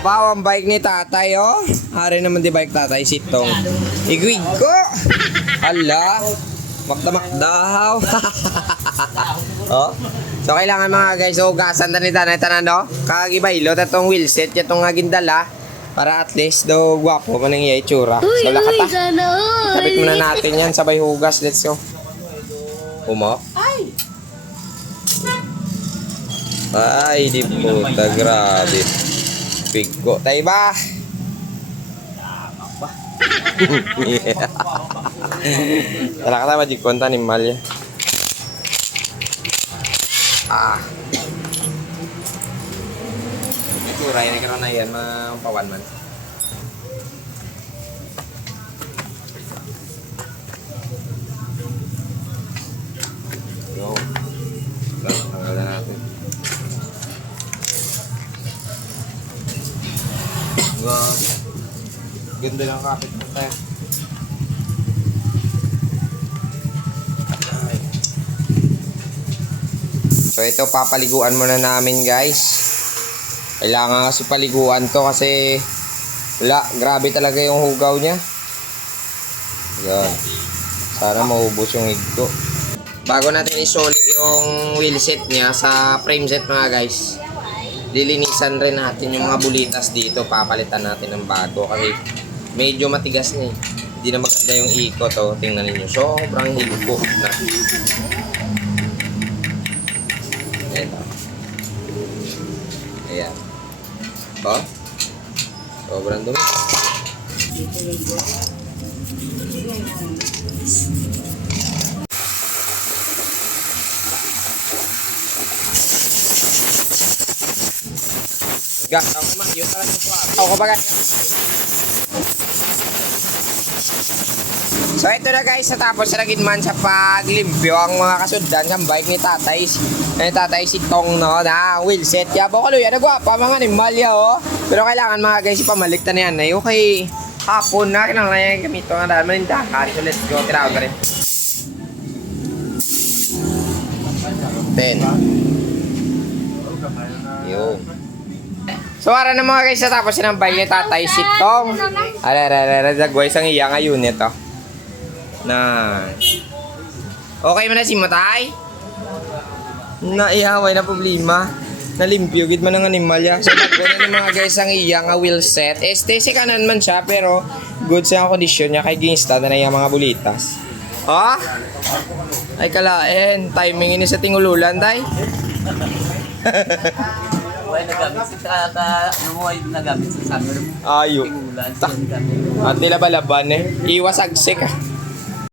Yabaw ang bike ni tatay, oh. Hari naman di bike tatay, sitong. Igwig ko. Ala. Makda-makdaw. Oh. So, kailangan mga guys, hugasan na ni tanay tanan, no? Kagibaylot atong wheelset, itong agindala. Para at least, do gwapo man ang iyay tsura. So, lakata. Sabit muna natin yan, sabay hugas. Let's go. Umo. Ay, di puta, grabe. Pigo tayo ba? Wala ka tayo majikon ta ni Malya. Ituray na karoon na yan, mapawan man. Yo. Tanggalan natin. Wow. Ganda ng kapit mo tayo. So ito papaliguan muna namin guys. Kailangan kasi paliguan to kasi wala, grabe talaga yung hugaw niya. Yan. Sana maubos yung higko. Bago natin isoli yung wheel set niya sa frame set mga guys, lilinisan rin natin yung mga bulitas dito. Papalitan natin ng bago kasi medyo matigas na eh. Hindi na maganda yung ikot, oh. Tingnan ninyo, sobrang higko na. Ito. Ayan. Oh. Sobrang dumi. Gas, ako naman. Yun talaga yung swap. Ako ba guys? So ito na guys, natapos na rin man sa paglimpyo ang mga kasundan ng bike ni tatay. Tatay si Tong, no, na wheelset. Yabaw ka luya, nagwapa mga animalya, oh. Pero kailangan mga guys, ipamalikta na yan. Ay, okay, hapon na, kailangan na yan gamito nga dahil malindakan. So let's go, tinawag ka rin. 10. Yo. So ara na mga guys, natapos na ng bike ni tatay si Tong. Ara, guys, ang iya nga unit, oh. Nice. Okay mo na si Matay? Naihaway na problema. Nalimpyo, gid man ang animalya. So nagano ni mga guys ang iya nga wheel set. Si kanan man siya pero good sa kondisyon niya kay ginsta na yung mga bulitas. Ha? Ay kalaen, timing ini sa tingululan tay. Ay nagamit sa nagamit sa summer mo. Ayo. At nila balaban eh. Iwas agsik ah.